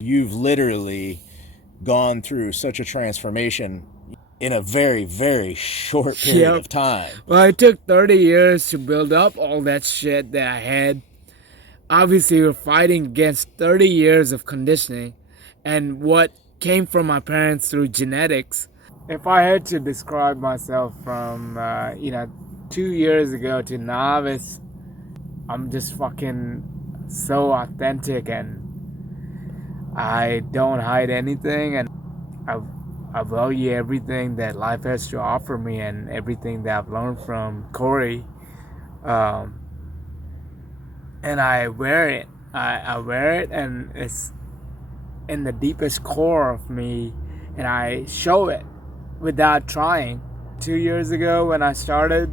You've literally gone through such a transformation in a very, very short period Yep. of time. Well, it took 30 years to build up all that shit that I had. Obviously, we're fighting against 30 years of conditioning and what came from my parents through genetics. If I had to describe myself from, 2 years ago to novice, I'm just fucking so authentic and I don't hide anything, and I, I value everything that life has to offer me and everything that I've learned from Cory. Um, and I wear it. I wear it, and it's in the deepest core of me, and I show it without trying. 2 years ago, when I started,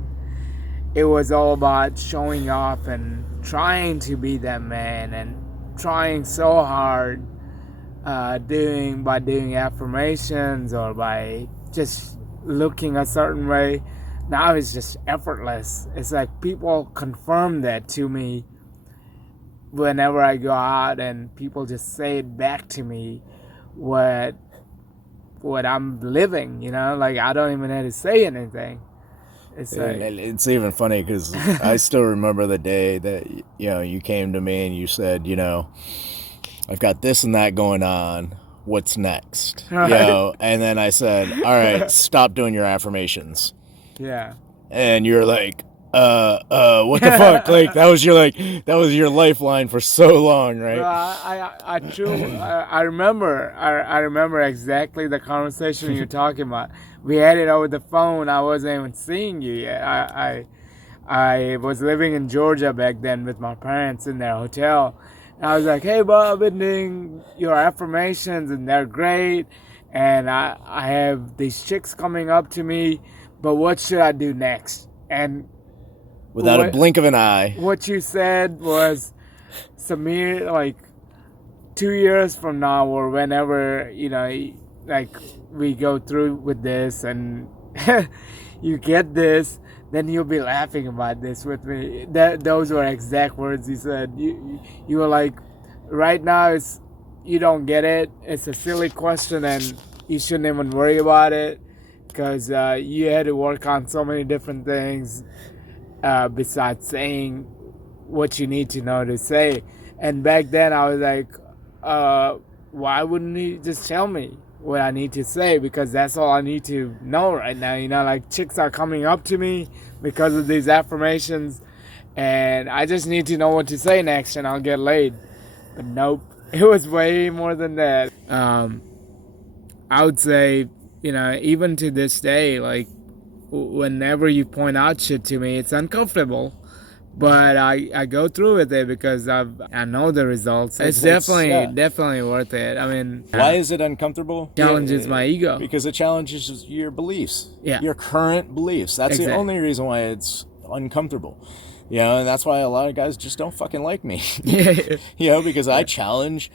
it was all about showing off and trying to be that man and trying so hard, doing affirmations or by just looking a certain way. Now it's just effortless. It's like people confirm that to me whenever I go out, and people just say it back to me what I'm living. Like I don't even have to say anything. It's like, And it's even funny because I still remember the day that you came to me and you said, I've got this and that going on. What's next? right? And then I said, all right, stop doing your affirmations. Yeah. And you're like, what the fuck? Like that was your lifeline for so long, right? Well, I remember. I remember exactly the conversation you're talking about. We had it over the phone. I wasn't even seeing you yet. I was living in Georgia back then with my parents in their hotel. And I was like, "Hey, Bob, I've been doing your affirmations, and they're great. And I have these chicks coming up to me, but what should I do next?" And Without a blink of an eye. what you said was, Samir, like 2 years from now or whenever, like we go through with this and you get this, then you'll be laughing about this with me. Those were exact words you said. You were like, right now you don't get it. It's a silly question and you shouldn't even worry about it because you had to work on so many different things besides saying what you need to know to say. And back then I was like, why wouldn't he just tell me what I need to say? Because that's all I need to know right now. Like chicks are coming up to me because of these affirmations, and I just need to know what to say next, and I'll get laid. But nope, it was way more than that. I would say, even to this day, like whenever you point out shit to me, it's uncomfortable. But I go through with it because I know the results. It's definitely worth it. I mean, why is it uncomfortable? Challenges my ego. Because it challenges your beliefs. Yeah. Your current beliefs. That's the only reason why it's uncomfortable. And that's why a lot of guys just don't fucking like me. Because I challenge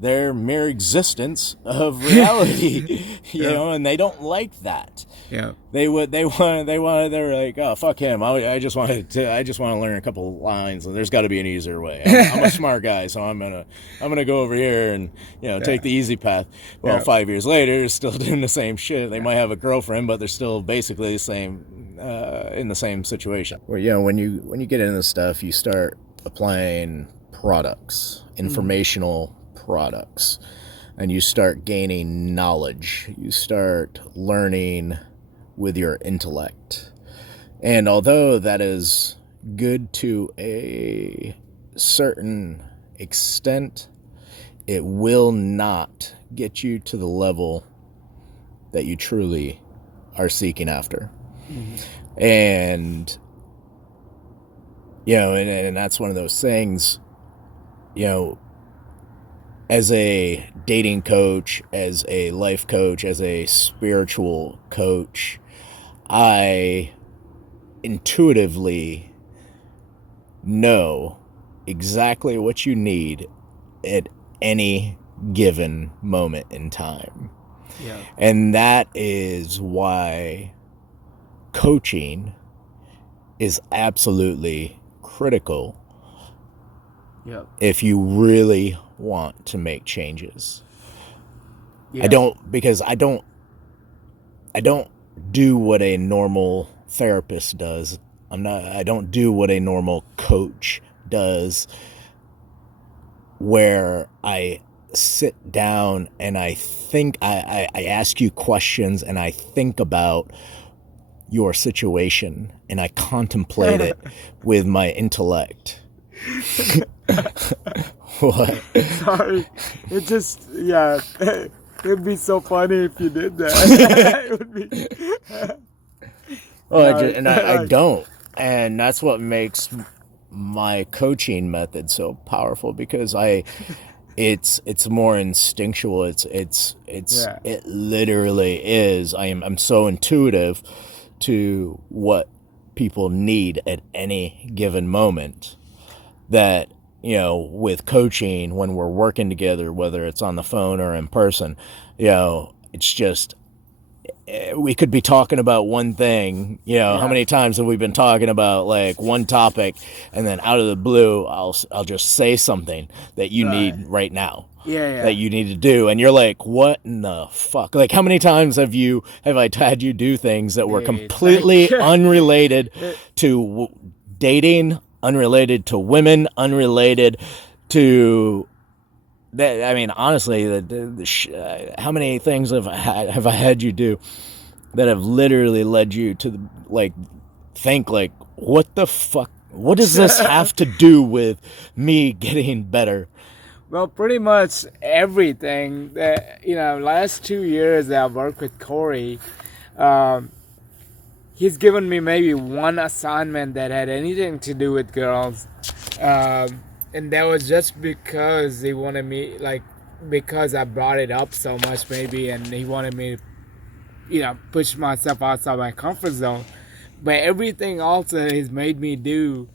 their mere existence of reality, and they don't like that. Yeah. They were like, oh, fuck him. I just want to learn a couple lines, and there's got to be an easier way. I'm a smart guy, so I'm gonna go over here and take the easy path. Well, 5 years later, still doing the same shit. They might have a girlfriend, but they're still basically the same in the same situation. Well, when you get into this stuff, you start applying products, informational products, and you start gaining knowledge. You start learning with your intellect. And although that is good to a certain extent, it will not get you to the level that you truly are seeking after. Mm-hmm. And and that's one of those things, as a dating coach, as a life coach, as a spiritual coach, I intuitively know exactly what you need at any given moment in time. Yeah. And that is why coaching is absolutely critical. Yep. If you really want to make changes. Yeah. I don't do what a normal therapist does. I don't do what a normal coach does, where I sit down and I think, I ask you questions and I think about your situation and I contemplate it with my intellect. What? Sorry. It just, yeah. It'd be so funny if you did that. It would be. Well, I don't. And that's what makes my coaching method so powerful, because it's more instinctual. It literally is. I'm so intuitive to what people need at any given moment, that, with coaching, when we're working together, whether it's on the phone or in person, it's just, we could be talking about one thing, how many times have we been talking about like one topic, and then out of the blue, I'll just say something that you need right now. That you need to do, and you're like, what in the fuck? Like, how many times have I had you do things that were completely unrelated to dating, unrelated to women, unrelated to that? I mean, honestly, how many things have I had you do that have literally led you to think like, what the fuck? What does this have to do with me getting better? Well, pretty much everything. Last 2 years that I've worked with Cory, he's given me maybe one assignment that had anything to do with girls. And that was just because he wanted me, because I brought it up so much maybe, and he wanted me to, push myself outside my comfort zone. But everything also he's made me do,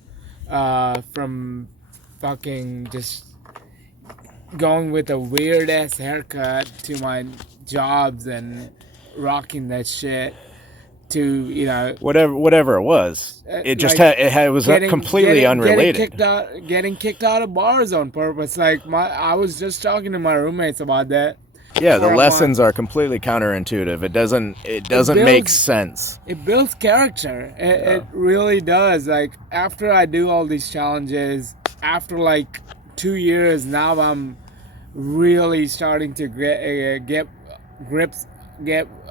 from fucking just going with a weird ass haircut to my jobs and rocking that shit to whatever it was, it just it was completely unrelated. Getting kicked out of bars on purpose. I was just talking to my roommates about that. Yeah, the lessons are completely counterintuitive. It doesn't make sense. It builds character. It really does. After I do all these challenges, after 2 years, now I'm really starting to get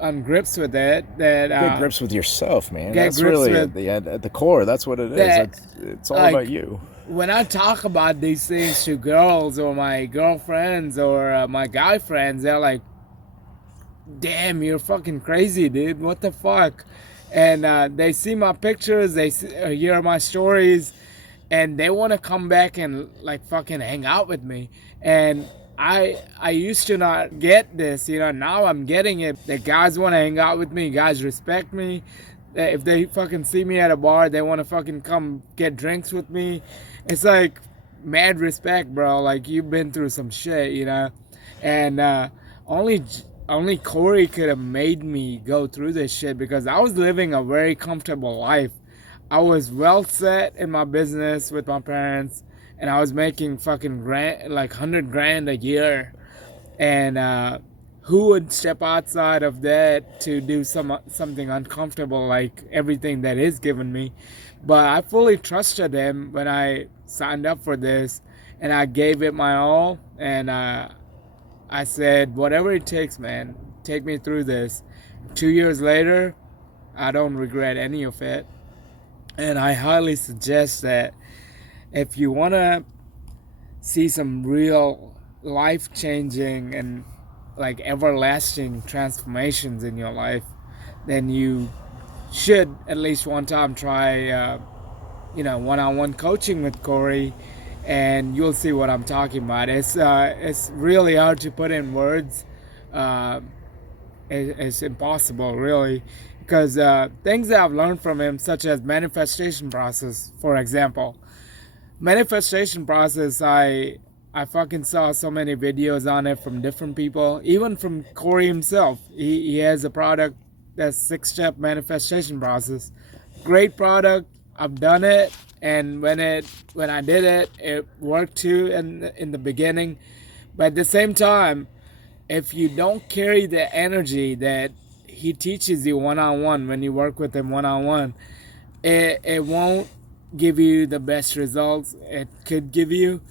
on grips with it. Get grips with yourself, man. That's really at the core. That's what it is. It's all about you. When I talk about these things to girls or my girlfriends or my guy friends, they're like, "Damn, you're fucking crazy, dude. What the fuck?" And they see my pictures, they hear my stories, and they want to come back and fucking hang out with me. And I used to not get this, now I'm getting it. The guys want to hang out with me, guys respect me. If they fucking see me at a bar, they want to fucking come get drinks with me. It's mad respect, bro. You've been through some shit, and only Cory could have made me go through this shit, because I was living a very comfortable life. I was well set in my business with my parents, and I was making fucking $100,000 a year. And who would step outside of that to do something uncomfortable like everything that is given me? But I fully trusted him when I signed up for this, and I gave it my all. And I said, whatever it takes, man, take me through this. 2 years later, I don't regret any of it. And I highly suggest that if you want to see some real life-changing and everlasting transformations in your life, then you should at least one time try one-on-one coaching with Cory, and you'll see what I'm talking about. It's really hard to put in words. It's impossible, really, because things that I've learned from him, such as manifestation process, for example. Manifestation process, I fucking saw so many videos on it from different people, even from Cory himself. He has a product that's 6-step manifestation process. Great product. I've done it, and when I did it, it worked too in the beginning. But at the same time, if you don't carry the energy that he teaches you one-on-one, when you work with him one-on-one, it won't give you the best results it could give you.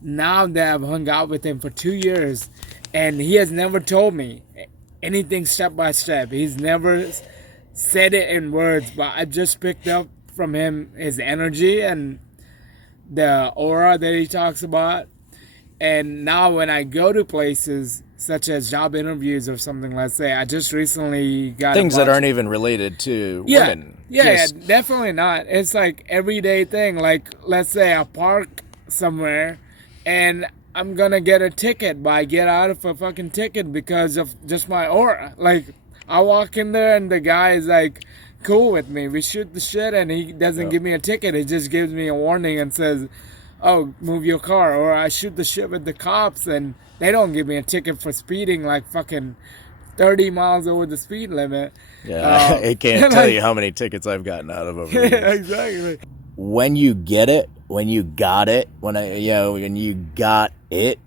Now that I've hung out with him for 2 years, and he has never told me anything step by step. He's never said it in words, but I just picked up from him his energy and the aura that he talks about. And now when I go to places such as job interviews or something, let's say, I just recently got things that aren't even related to women. Yeah, definitely not. It's like everyday thing. Like, let's say I park somewhere and I'm gonna get a ticket, but I get out of a fucking ticket because of just my aura. Like, I walk in there and the guy is like cool with me. We shoot the shit and he doesn't give me a ticket. He just gives me a warning and says, oh, move your car. Or I shoot the shit with the cops and they don't give me a ticket for speeding like fucking 30 miles over the speed limit. Yeah, I can't tell you how many tickets I've gotten out of over the years. Exactly. When you get it, when you got it, when you got it,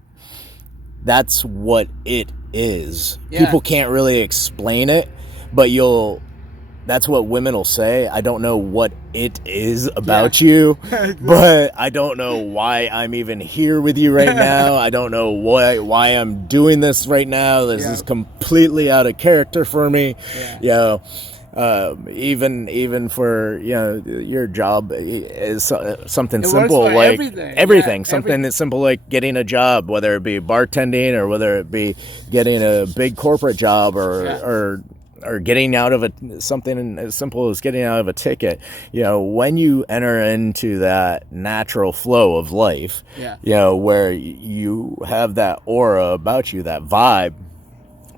that's what it is. Yeah. People can't really explain it, but that's what women will say. I don't know what it is about you, but I don't know why I'm even here with you right now. I don't know why I'm doing this right now. This is completely out of character for me. Even for your job is something simple like everything. Something that's simple like getting a job, whether it be bartending or whether it be getting a big corporate job or getting out of something as simple as getting out of a ticket. When you enter into that natural flow of life, where you have that aura about you, that vibe,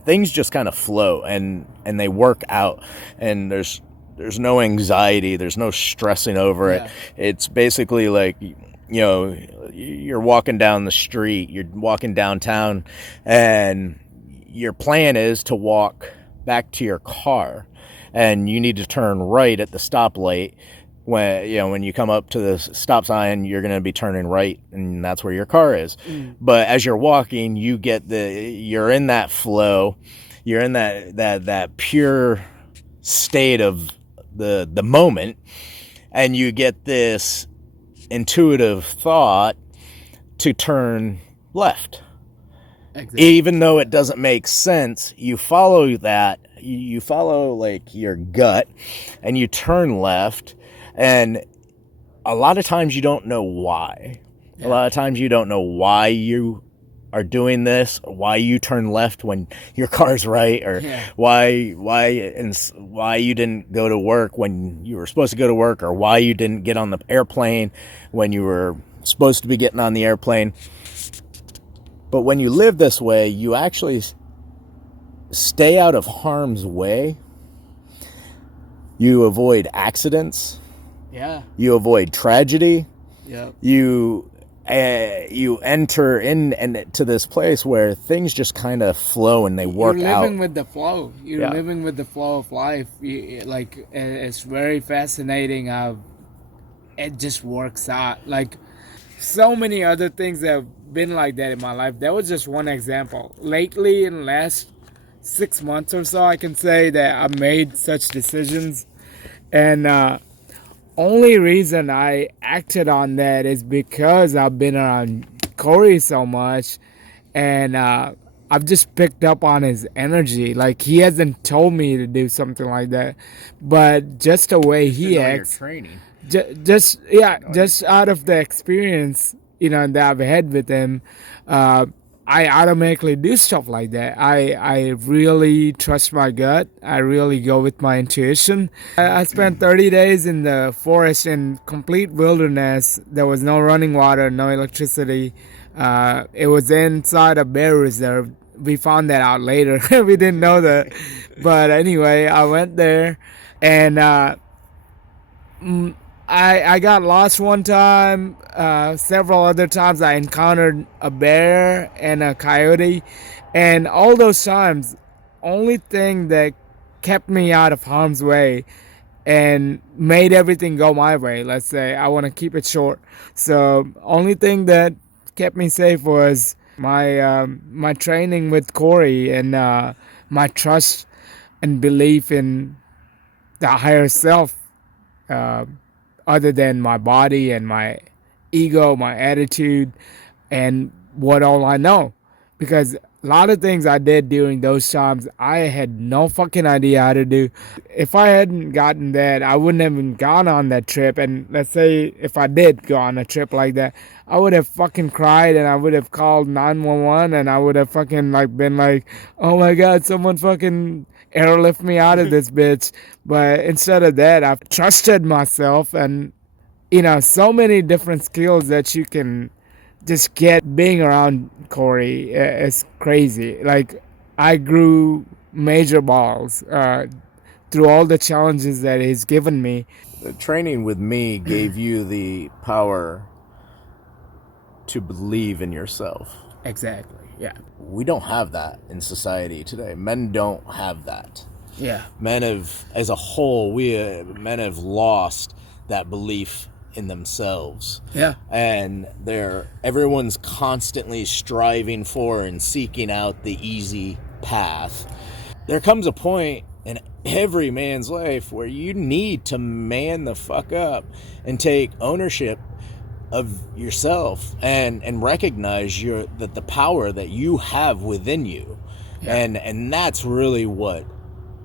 things just kind of flow and they work out, and there's no anxiety, there's no stressing over it. It's basically like, you're walking down the street, you're walking downtown, and your plan is to walk back to your car, and you need to turn right at the stoplight. When you come up to the stop sign, you're going to be turning right, and that's where your car is. But as you're walking, you're in that flow, you're in that pure state of the moment, and you get this intuitive thought to turn left. Exactly. Even though it doesn't make sense, you follow that. You follow like your gut, and you turn left. And a lot of times you don't know why. A lot of times you don't know why you are doing this, or why you turn left when your car's right, or why you didn't go to work when you were supposed to go to work, or why you didn't get on the airplane when you were supposed to be getting on the airplane. But when you live this way, you actually stay out of harm's way. You avoid accidents. You avoid tragedy. You enter into this place where things just kind of flow and they work out. You're living with the flow. You're living with the flow of life. It's very fascinating how it just works out. Like, so many other things that have been like that in my life. That was just one example. Lately, in the last 6 months or so, I can say that I made such decisions, and only reason I acted on that is because I've been around Cory so much, and I've just picked up on his energy. Like, he hasn't told me to do something like that, but just the way he acts, just out of the experience, that I've had with him, I automatically do stuff like that. I really trust my gut. I really go with my intuition. I spent 30 days in the forest in complete wilderness. There was no running water, no electricity. It was inside a bear reserve. We found that out later. We didn't know that. But anyway, I went there, and I got lost one time. Several other times I encountered a bear and a coyote, and all those times, only thing that kept me out of harm's way and made everything go my way, let's say, I want to keep it short. So only thing that kept me safe was My training with Cory and my trust and belief in the higher self, uh, other than my body and my ego, my attitude, and what all I know. Because a lot of things I did during those times, I had no fucking idea how to do. If I hadn't gotten that, I wouldn't have even gone on that trip. And let's say if I did go on a trip like that, I would have fucking cried and I would have called 911 and I would have fucking like been like, oh my God, someone fucking airlift me out of this bitch. But instead of that, I've trusted myself and, so many different skills that you can just get being around Cory is crazy. Like, I grew major balls through all the challenges that he's given me. The training with me gave you the power to believe in yourself. Exactly. Yeah. We don't have that in society today. Men don't have that. Yeah. Men have, as a whole, men have lost that belief in themselves. Yeah. And everyone's constantly striving for and seeking out the easy path. There comes a point in every man's life where you need to man the fuck up and take ownership of yourself and recognize that the power that you have within you. Yeah. And that's really what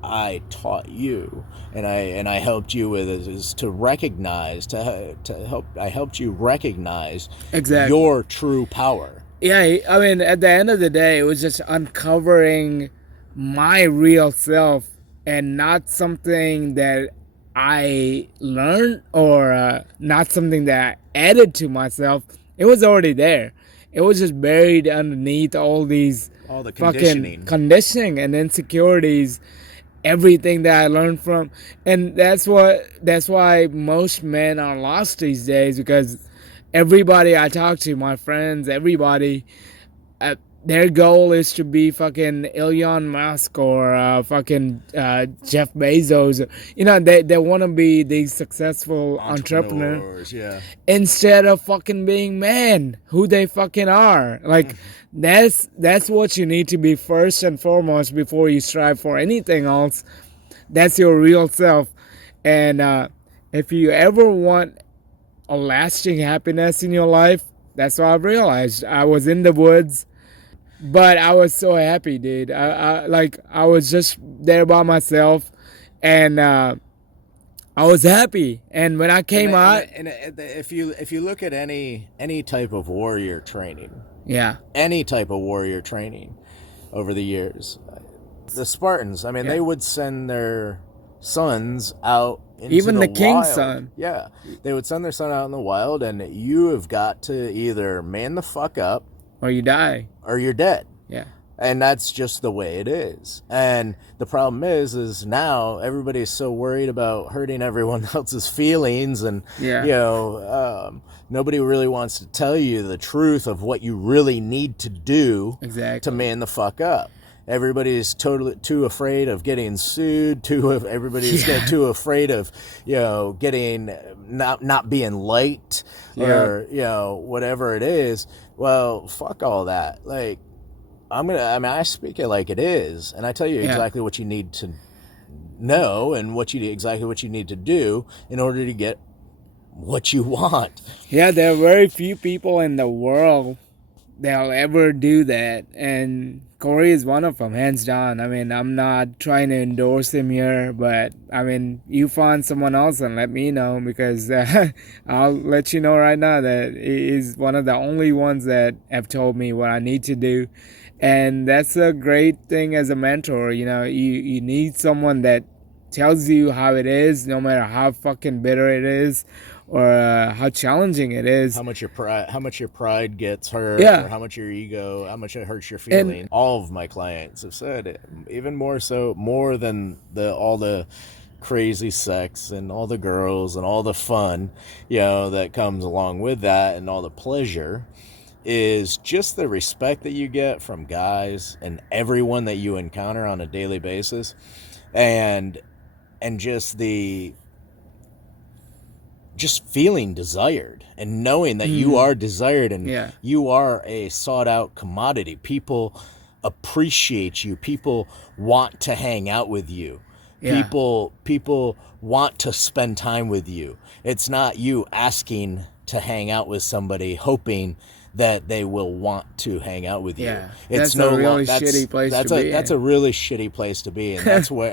I taught you and I helped you with is to recognize I helped you recognize Exactly. your true power. Yeah, I mean, at the end of the day, it was just uncovering my real self and not something that I learned or not something that I added to myself. It was already there. It was just buried underneath all the conditioning and insecurities, everything that I learned from. And that's why most men are lost these days, because everybody I talk to, my friends, everybody, their goal is to be fucking Elon Musk or fucking Jeff Bezos. They want to be these successful entrepreneurs, yeah. Instead of fucking being man who they fucking are. Like, that's what you need to be first and foremost before you strive for anything else. That's your real self. And if you ever want a lasting happiness in your life, that's what I've realized. I was in the woods, but I was so happy, dude. I was just there by myself, and I was happy. And when I came out, if you look at any type of warrior training, yeah, any type of warrior training over the years, the Spartans, I mean, they would send their sons out into even the king's wild. son. Yeah, they would send their son out in the wild, and you have got to either man the fuck up, or you die, or you're dead. Yeah. And that's just the way it is. And the problem is now everybody's so worried about hurting everyone else's feelings, and nobody really wants to tell you the truth of what you really need to do to man the fuck up. Everybody's too afraid of getting sued. Everybody's too afraid of getting not being liked, or whatever it is. Well, fuck all that. Like, I speak it like it is, and I tell you exactly what you need to know and exactly what you need to do in order to get what you want. Yeah, there are very few people in the world that'll ever do that, and Cory is one of them, hands down. I mean, I'm not trying to endorse him here, but I mean, you find someone else and let me know, because I'll let you know right now that he is one of the only ones that have told me what I need to do. And that's a great thing as a mentor. You need someone that tells you how it is, no matter how fucking bitter it is, or how challenging it is. How much your pride gets hurt, or how much your ego, how much it hurts your feeling. And all of my clients have said it, even more than all the crazy sex and all the girls and all the fun, that comes along with that, and all the pleasure, is just the respect that you get from guys and everyone that you encounter on a daily basis, and just the just feeling desired and knowing that you are desired and you are a sought out commodity. People appreciate you. People want to hang out with you. People want to spend time with you. It's not you asking to hang out with somebody hoping that they will want to hang out with you. Yeah, It's that's a really shitty place to be. That's a really shitty place to be, and that's where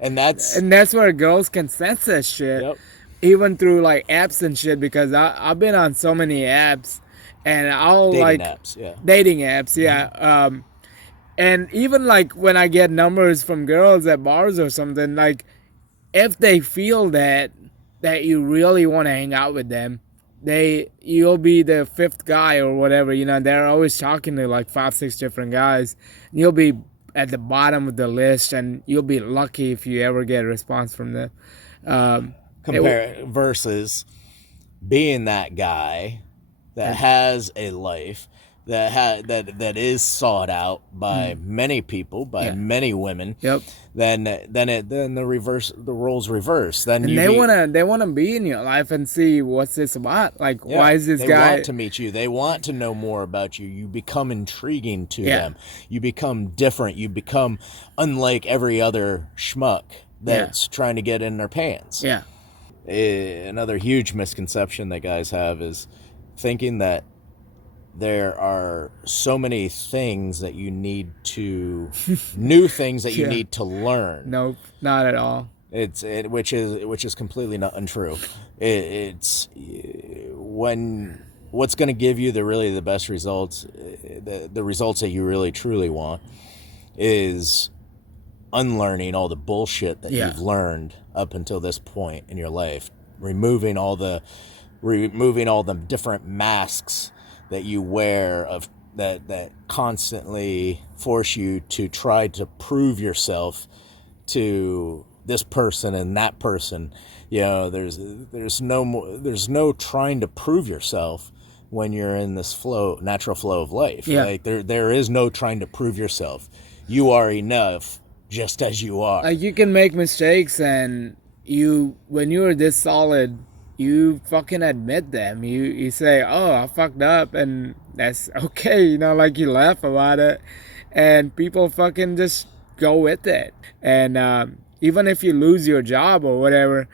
and that's where girls can sense that shit. Yep. Even through like apps and shit, because I've been on so many apps, and I'll dating apps, and even like when I get numbers from girls at bars or something, like if they feel that you really want to hang out with them, you'll be the fifth guy or whatever, you know. They're always talking to like 5-6 different guys, and you'll be at the bottom of the list, and you'll be lucky if you ever get a response from them. Versus being that guy that has a life that is sought out by many people, by many women. Yep. Then the roles reverse. Then they wanna be in your life and see what's this about. Like, why is this guy? They want to meet you. They want to know more about you. You become intriguing to them. You become different. You become unlike every other schmuck that's trying to get in their pants. Yeah. Another huge misconception that guys have is thinking that there are so many things that you need to new things that you need to learn. Nope, not at all. Which is completely not untrue. It's when what's going to give you the best results, the results that you really truly want, is unlearning all the bullshit that you've learned up until this point in your life, removing all the different masks that you wear of that constantly force you to try to prove yourself to this person and that person. You know, there's no trying to prove yourself when you're in this natural flow of life. Like there is no trying to prove yourself. You are enough just as you are. Like, you can make mistakes, and when you're this solid, you fucking admit them. You say, oh, I fucked up, and that's okay, you know, like you laugh about it, and people fucking just go with it. And even if you lose your job or whatever,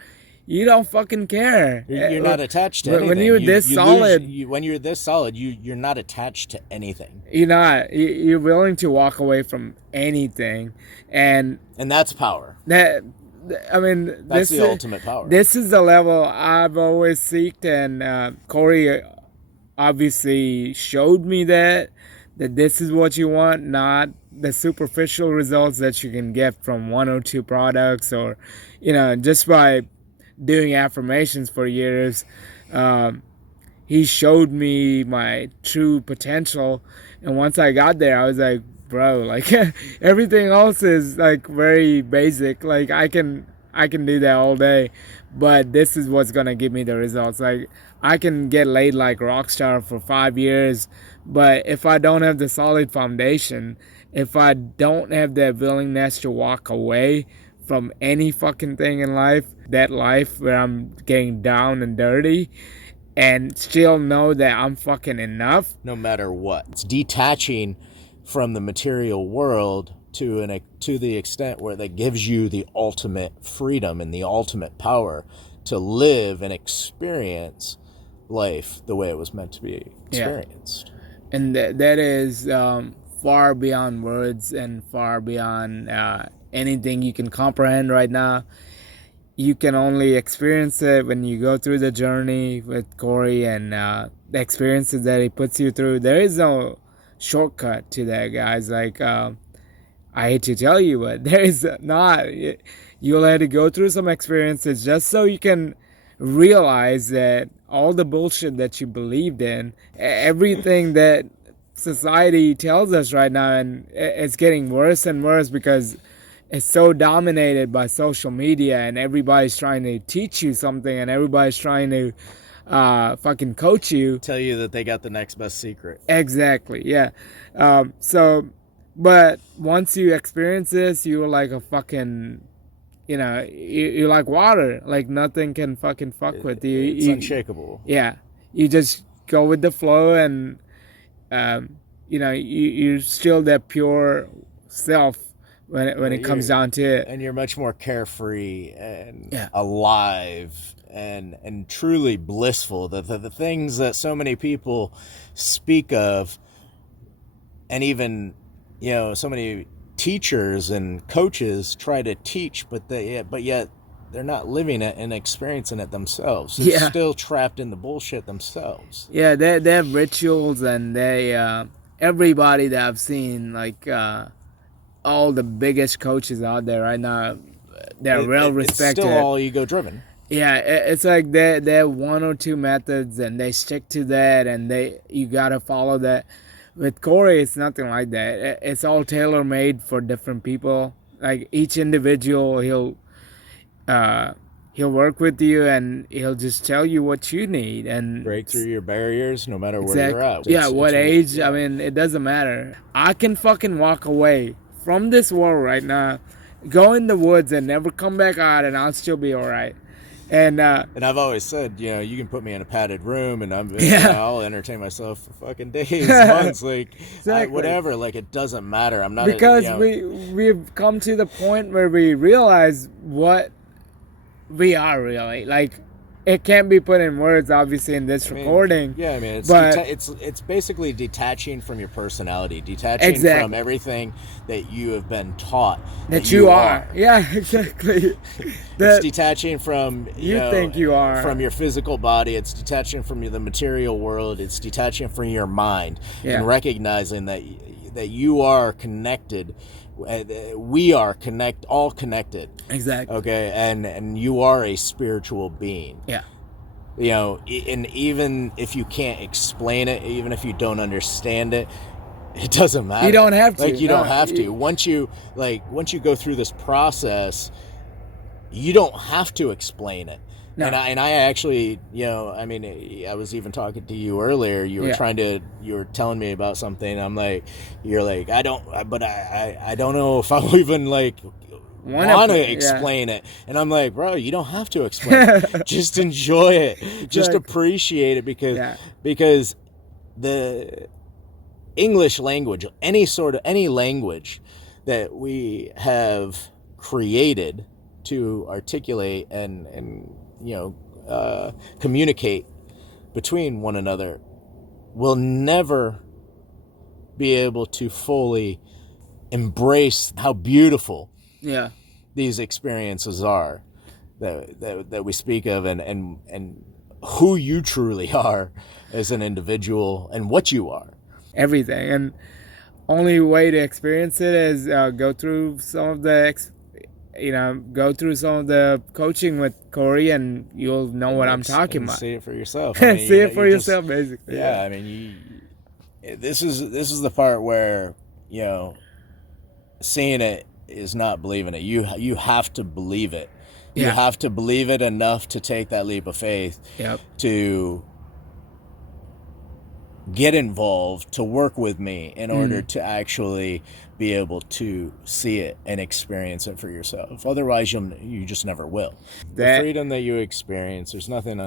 you don't fucking care. You're not attached to anything. When you're this solid, when you're this solid, you're not attached to anything. You're not. You're willing to walk away from anything, and that's power. That's the ultimate power. This is the level I've always seeked, and Cory obviously showed me that this is what you want, not the superficial results that you can get from 1 or 2 products, or, you know, just by doing affirmations for years. He showed me my true potential, and once I got there, I was like, bro, like everything else is like very basic. Like I can do that all day, but this is what's gonna give me the results. Like, I can get laid like Rockstar for 5 years, but if I don't have the solid foundation, if I don't have that willingness to walk away from any fucking thing in life, that life where I'm getting down and dirty, and still know that I'm fucking enough, no matter what. It's detaching from the material world to the extent where that gives you the ultimate freedom and the ultimate power to live and experience life the way it was meant to be experienced. And that is far beyond words and far beyond anything you can comprehend right now. You can only experience it when you go through the journey with Cory and the experiences that he puts you through. There is no shortcut to that, guys. Like, I hate to tell you, but there is not. You'll have to go through some experiences just so you can realize that all the bullshit that you believed in, everything that society tells us right now, and it's getting worse and worse because it's so dominated by social media, and everybody's trying to teach you something, and everybody's trying to fucking coach you, tell you that they got the next best secret. Exactly, yeah. But once you experience this, you're like a fucking, you're like water. Like nothing can fucking fuck with you. It's unshakable. Yeah, you just go with the flow, and you're still that pure self when it comes down to it. And you're much more carefree and alive and truly blissful. The things that so many people speak of, and even so many teachers and coaches try to teach, but yet they're not living it and experiencing it themselves. They're still trapped in the bullshit themselves. Yeah, they have rituals, and they everybody that I've seen, like all the biggest coaches out there right now, they're well respected. It's still all ego driven. Yeah, it's like they have one or two methods, and they stick to that, and you gotta follow that. With Cory, it's nothing like that. It's all tailor made for different people. Like each individual, he'll work with you, and he'll just tell you what you need and break through your barriers, no matter where you're at. What age? I mean, it doesn't matter. I can fucking walk away from this world right now, go in the woods, and never come back out, and I'll still be all right. And I've always said, you can put me in a padded room, and I'll entertain myself for fucking days, months, like whatever. Like it doesn't matter. I'm not because we've come to the point where we realize what we are really like. It can't be put in words, obviously, in this recording. Yeah, I mean, it's basically detaching from your personality, detaching from everything that you have been taught that you are. Yeah, exactly. It's detaching from think you are from your physical body. It's detaching from the material world. It's detaching from your mind and recognizing that you are connected. We are all connected. Exactly. Okay, and you are a spiritual being. Yeah. And even if you can't explain it, even if you don't understand it, it doesn't matter. You don't have to. Like you don't have to. Once you go through this process, you don't have to explain it. No. And I actually, I mean, I was even talking to you earlier. You were you were telling me about something. I'm like, you're like, I don't know if I'll even want to explain it. And I'm like, bro, you don't have to explain it. Just enjoy it. Exactly. Just appreciate it because the English language, any language that we have created to articulate and communicate between one another will never be able to fully embrace how beautiful these experiences are that we speak of and who you truly are as an individual and what you are. Everything. And only way to experience it is go through some of the coaching with Cory, and you'll know what I'm talking about. See it for yourself. See it for yourself, basically. Yeah, I mean, this is the part where seeing it is not believing it. You have to believe it. You have to believe it enough to take that leap of faith. Yep. To get involved, to work with me in order to actually be able to see it and experience it for yourself. Otherwise, you just never will. The freedom that you experience, there's nothing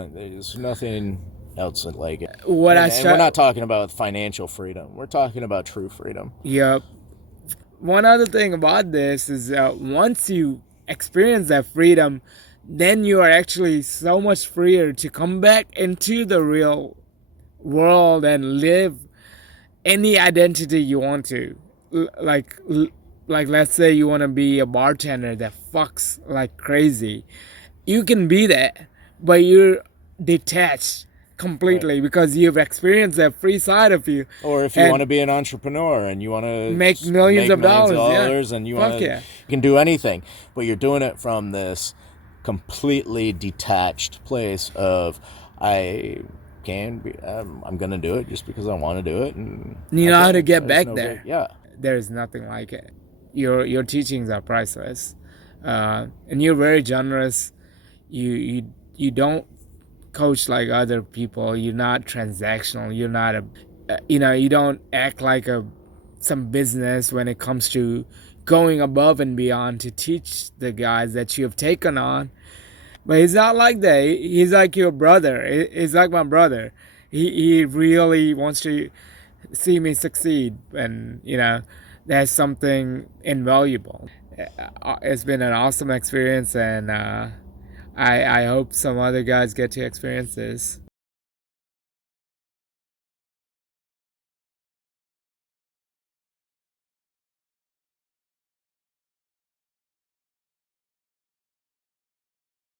else like it. And we're not talking about financial freedom. We're talking about true freedom. Yep. One other thing about this is once you experience that freedom, then you are actually so much freer to come back into the real world and live any identity you want to. Like let's say you want to be a bartender that fucks like crazy. You can be that, but you're detached completely because you've experienced that free side of you. Or if you want to be an entrepreneur and you want to make millions of dollars and you can do anything, but you're doing it from this completely detached place of I'm gonna do it just because I want to do it, and you know how to get back there. Yeah, there's nothing like it. Your teachings are priceless, and you're very generous. You don't coach like other people. You're not transactional. You're not you don't act like a some business when it comes to going above and beyond to teach the guys that you have taken on. But he's not like that. He's like your brother. He's like my brother. He really wants to see me succeed, and that's something invaluable. It's been an awesome experience, and I hope some other guys get to experience this.